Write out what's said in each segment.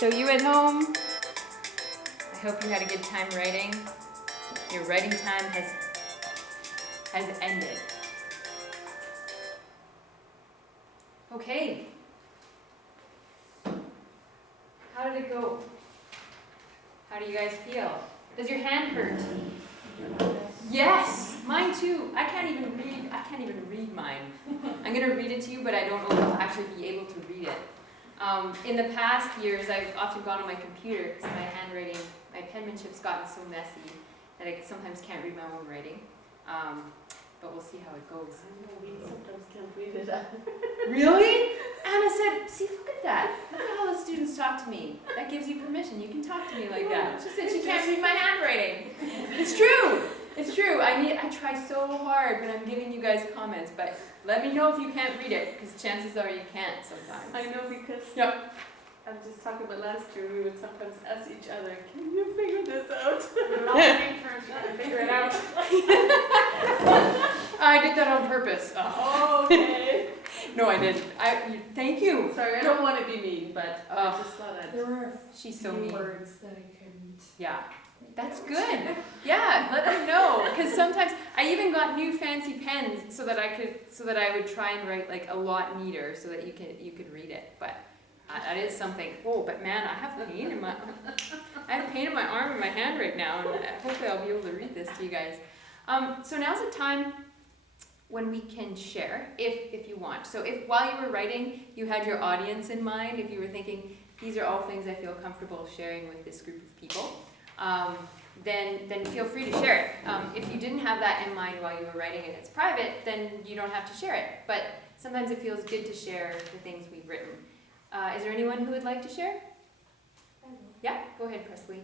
So you at home, I hope you had a good time writing. Your writing time has ended. Okay. How did it go? How do you guys feel? Does your hand hurt? Yes, mine too. I can't even read mine. I'm gonna read it to you, but I don't know if I'll actually be able to read it. In the past years, I've often gone on my computer because my handwriting, my penmanship's gotten so messy that I sometimes can't read my own writing. But we'll see how it goes. I know, we sometimes can't read it out. Really? Anna said, see, look at that. Look at how the students talk to me. That gives you permission. You can talk to me like that. She said she can't read my handwriting. It's true. It's true. I try so hard when I'm giving you guys comments, but let me know if you can't read it, because chances are you can't sometimes. I know, because Yep. I'm just talking about last year, we would sometimes ask each other, can you figure this out? We would all wait for each other to figure it out. I did that on purpose. Oh, okay. No, I didn't. Thank you. Sorry, I don't want to be mean, but I just thought I'd... There were a She's so few mean. words that I couldn't. Yeah. That's good. Yeah, let them know, because sometimes I even got new fancy pens so that I would try and write like a lot neater so that you could read it. But that is something. Oh, but man, I have pain in my arm and my hand right now, and hopefully I'll be able to read this to you guys. So now's the time when we can share, if you want. So if while you were writing, you had your audience in mind, if you were thinking these are all things I feel comfortable sharing with this group of people. Then feel free to share it. If you didn't have that in mind while you were writing and it's private, then you don't have to share it. But sometimes it feels good to share the things we've written. Is there anyone who would like to share? Yeah, go ahead, Presley.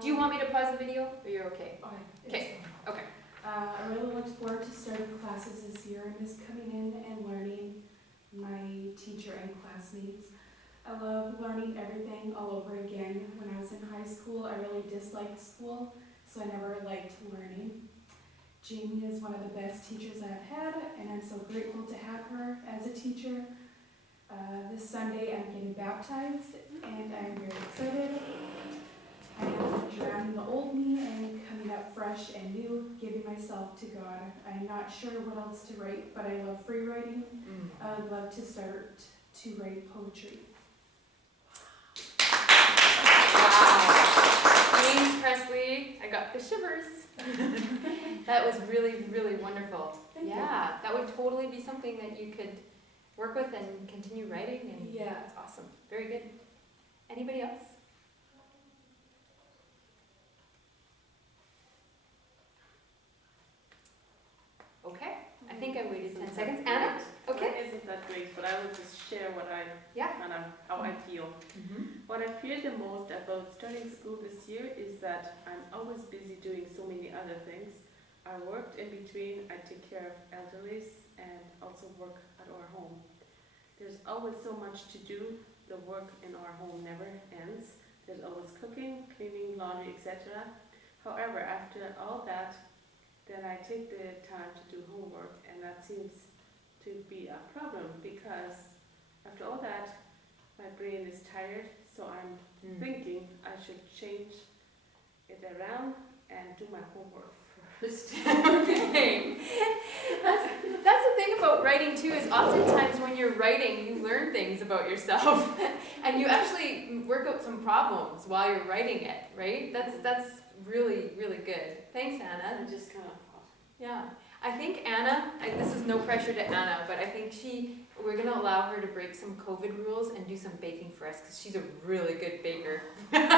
Do you want me to pause the video, or you're okay? Okay. Okay. I really looked forward to starting classes this year and just coming in and learning my teacher and classmates. I love learning everything all over again. When I was in high school, I really disliked school, so I never liked learning. Jamie is one of the best teachers I've had, and I'm so grateful to have her as a teacher. This Sunday I'm getting baptized, and I'm very excited. I am drowning the old me and coming up fresh and new, giving myself to God. I'm not sure what else to write, but I love free writing. I would love to start to write poetry. Thanks, Presley. I got the shivers. That was really, really wonderful. Thank you. That would totally be something that you could work with and continue writing. And Yeah. That's awesome. Very good. Anybody else? Okay. I think I waited 10 seconds. Anna? Okay. Isn't that great? But I will just share what how I feel. Mm-hmm. What I fear the most about starting school this year is that I'm always busy doing so many other things. I worked in between, I take care of elderlies and also work at our home. There's always so much to do. The work in our home never ends. There's always cooking, cleaning, laundry, etc. However, after all that, then I take the time to do homework, and that seems to be a problem because after all that, my brain is tired, so I'm thinking I should change it around and do my homework first. Okay. That's the thing about writing too, is oftentimes when you're writing, you learn things about yourself and you actually work out some problems while you're writing it, right? That's really, really good. Thanks, Anna. I just kind of Yeah. I think Anna, this is no pressure to Anna, but I think we're going to allow her to break some COVID rules and do some baking for us because she's a really good baker. Not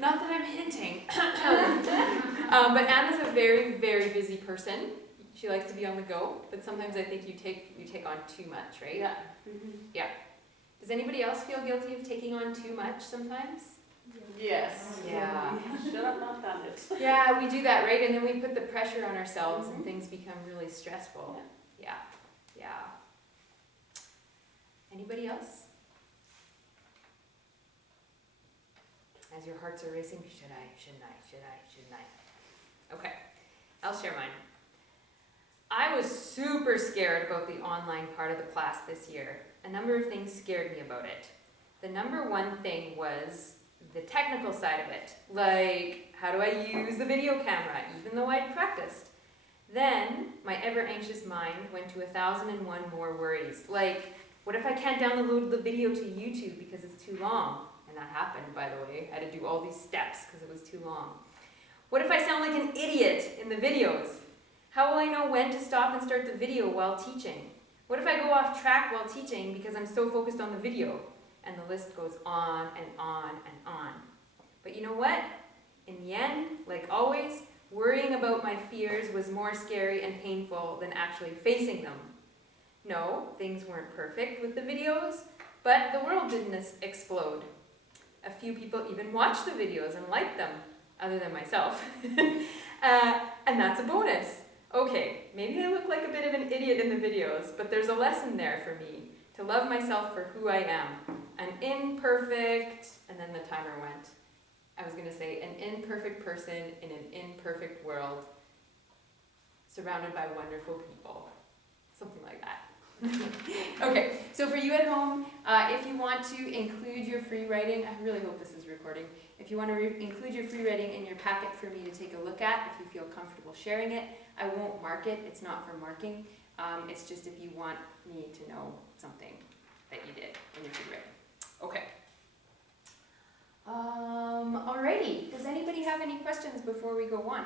that I'm hinting. But Anna's a very, very busy person. She likes to be on the go, but sometimes I think you take on too much, right? Yeah. Mm-hmm. Yeah. Does anybody else feel guilty of taking on too much sometimes? Yes. Yeah. Should have not done it. Yeah, we do that, right? And then we put the pressure on ourselves and things become really stressful. Yeah. Anybody else? As your hearts are racing, should I? Okay, I'll share mine. I was super scared about the online part of the class this year. A number of things scared me about it. the number one thing was the technical side of it. Like, how do I use the video camera, even though I'd practiced? Then, my ever-anxious mind went to 1,001 more worries. Like, what if I can't download the video to YouTube because it's too long? And that happened, by the way. I had to do all these steps because it was too long. What if I sound like an idiot in the videos? How will I know when to stop and start the video while teaching? What if I go off track while teaching because I'm so focused on the video? And the list goes on and on and on. But you know what? In the end, like always, worrying about my fears was more scary and painful than actually facing them. No, things weren't perfect with the videos, but the world didn't explode. A few people even watched the videos and liked them, other than myself. And that's a bonus. Okay, maybe I look like a bit of an idiot in the videos, but there's a lesson there for me, to love myself for who I am. An imperfect, and then the timer went. I was going to say, an imperfect person in an imperfect world, surrounded by wonderful people. Something like that. Okay, so for you at home, if you want to include your free writing, I really hope this is recording. If you want to include your free writing in your packet for me to take a look at, if you feel comfortable sharing it, I won't mark it. It's not for marking. It's just if you want me to know something that you did in your free writing. Okay. Alrighty. Does anybody have any questions before we go on?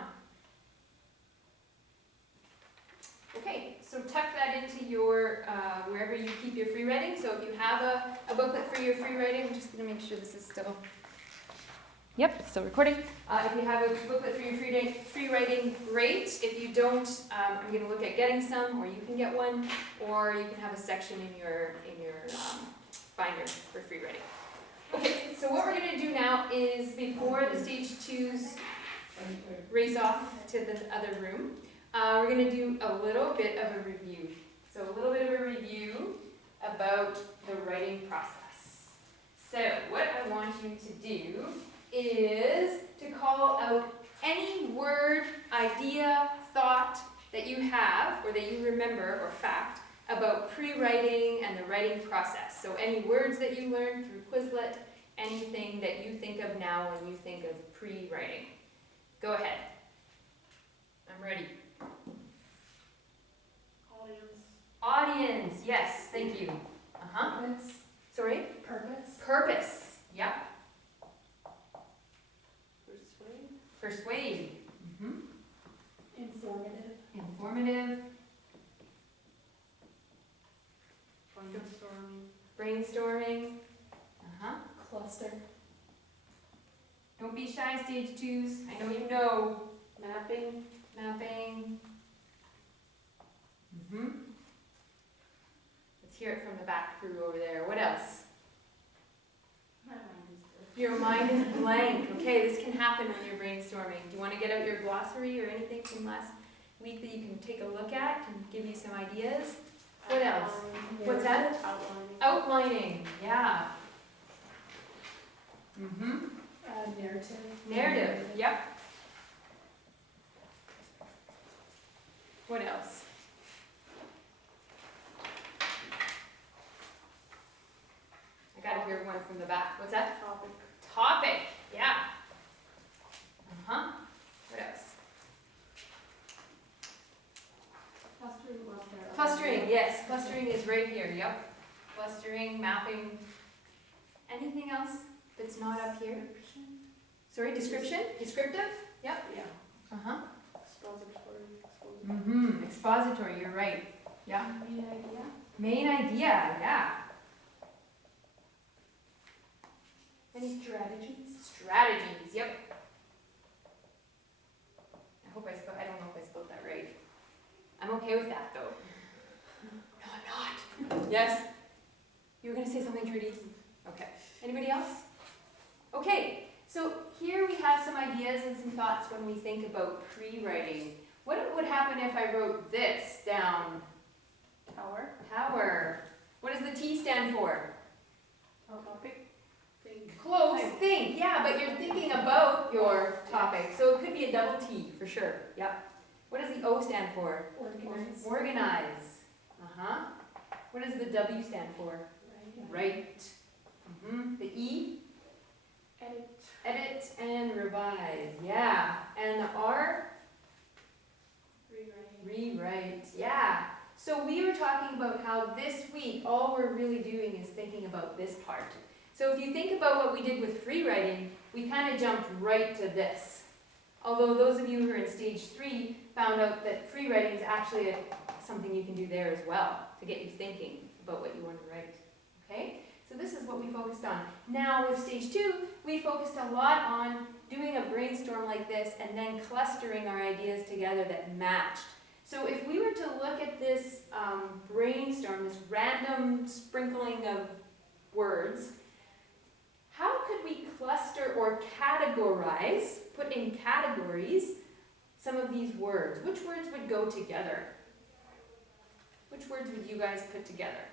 Okay, so tuck that into your, wherever you keep your free writing. So if you have a booklet for your free writing, I'm just going to make sure this is still, yep, it's still recording. If you have a booklet for your free writing, great. If you don't, I'm going to look at getting some, or you can get one, or you can have a section in your binder for free writing. Okay, so what we're going to do now is, before the stage twos race off to the other room, we're going to do a little bit of a review. So a little bit of a review about the writing process. So what I want you to do is to call out any word, idea, thought that you have, or that you remember, or fact, about pre-writing and the writing process. So any words that you learned through Quizlet, anything that you think of now when you think of pre-writing. Go ahead. I'm ready. Audience, yes, thank you. Purpose. Sorry? Purpose. Purpose, yep. Persuade. Persuade. Mm-hmm. Informative. Informative. Brainstorming. Cluster. Don't be shy, stage twos. I know you know. Mapping. Mapping. Let's hear it from the back crew over there. What else? My mind is good. Your mind is blank. Okay, this can happen when you're brainstorming. Do you want to get out your glossary or anything from last week that you can take a look at and give you some ideas? What else? What's that? Outlining. Outlining, yeah. Narrative. Narrative, yep. What else? I gotta hear one from the back. What's that? Topic. Topic, yeah. What else? Clustering. Well, there. Clustering, yes. Clustering is right here, yep. Clustering, mapping. Anything else that's not up here? Sorry, description? Descriptive? Yep. Yeah. Expository. Expository, you're right. Yeah. Main idea. Main idea, yeah. Any Strategies. strategies? Yep. I don't know if I spelled that right. I'm okay with that though. No, I'm not. Yes? You were gonna say something, Trudy? Okay. Anybody else? Okay, so here we have some ideas and some thoughts when we think about pre-writing. What would happen if I wrote this down? Tower. Tower. What does the T stand for? Topic. Think. Close. Think. Yeah, but you're thinking about your topic. So it could be a double T for sure. Yep. What does the O stand for? Organize. Organize. What does the W stand for? Right. Right. week, all we're really doing is thinking about this part. So if you think about what we did with free writing, we kind of jumped right to this. Although those of you who are in stage 3 found out that free writing is actually something you can do there as well to get you thinking about what you want to write. Okay? So this is what we focused on. Now with stage 2, we focused a lot on doing a brainstorm like this and then clustering our ideas together that matched. So if we were to look at this brainstorm, this random sprinkling of words, how could we cluster or categorize, put in categories, some of these words? Which words would go together? Which words would you guys put together?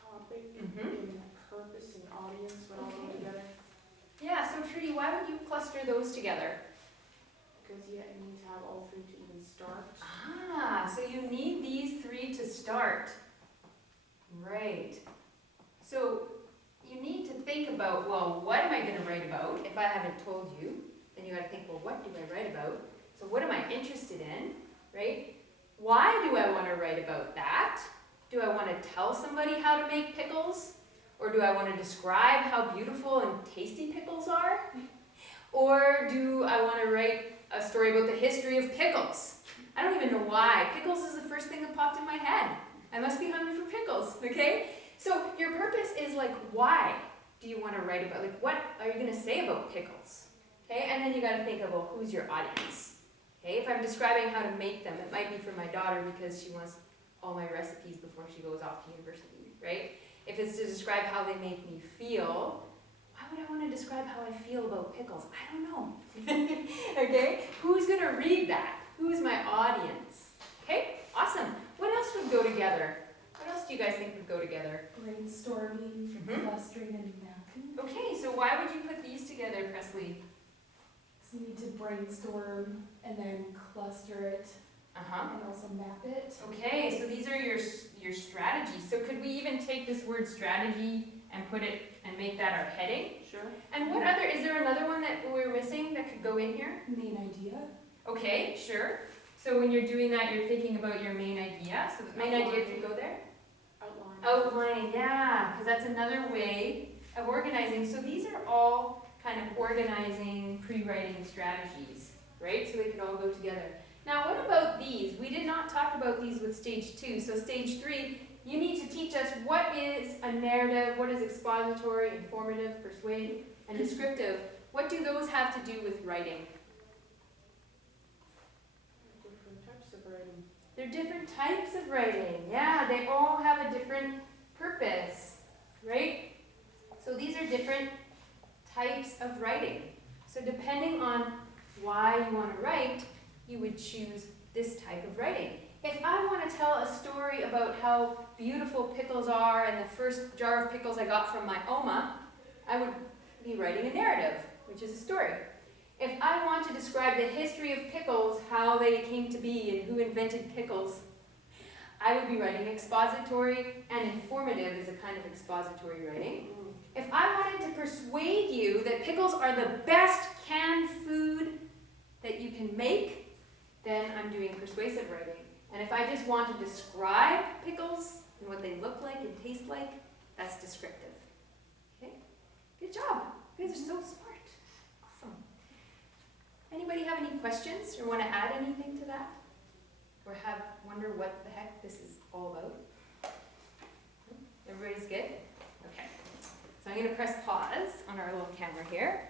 Topic and purpose and audience would all go together. Yeah, so Trudy, why would you cluster those together? Because you need to have all 3 to even start. Ah, so you need these 3 to start. Right. So you need to think about, well, what am I going to write about? If I haven't told you, then you got to think, well, what do I write about? So what am I interested in, right? Why do I want to write about that? Do I want to tell somebody how to make pickles? Or do I want to describe how beautiful and tasty pickles are? Or do I want to write a story about the history of pickles? I don't even know why. Pickles is the first thing that popped in my head. I must be hungry for pickles, okay? So your purpose is like, why do you want to write about, like, what are you going to say about pickles? Okay, and then you got to think of, well, who's your audience? Okay, if I'm describing how to make them, it might be for my daughter because she wants all my recipes before she goes off to university, right? If it's to describe how they make me feel, why would I want to describe how I feel about pickles? I don't know. Okay, who's going to read that? Who is my audience? Okay, awesome. What else would go together? What else do you guys think would go together? Brainstorming, clustering, and mapping. Okay, so why would you put these together, Presley? So you need to brainstorm and then cluster it and also map it. Okay, so these are your strategies. So could we even take this word strategy and put it and make that our heading? Sure. And what other, is there another one that we're missing that could go in here? Main idea. Okay, sure. So when you're doing that, you're thinking about your main idea. So the main idea could go there? Outline. Outlining, yeah, because that's another way of organizing. So these are all kind of organizing, pre-writing strategies, right? So they could all go together. Now, what about these? We did not talk about these with stage 2. So stage 3, you need to teach us what is a narrative, what is expository, informative, persuade, and descriptive. What do those have to do with writing? Different types of writing. They're different types of writing. Yeah, they all have a different purpose, right? So these are different types of writing. So depending on why you want to write, you would choose this type of writing. If I want to tell a story about how beautiful pickles are and the first jar of pickles I got from my Oma, I would be writing a narrative, which is a story. If I want to describe the history of pickles, how they came to be and who invented pickles, I would be writing expository, and informative is a kind of expository writing. If I wanted to persuade you that pickles are the best canned food that you can make, then I'm doing persuasive writing. And if I just want to describe pickles and what they look like and taste like, that's descriptive. Okay? Good job. You guys are so smart. Awesome. Anybody have any questions or want to add anything to that? Or wonder what the heck this is all about? Everybody's good? Okay. So I'm going to press pause on our little camera here.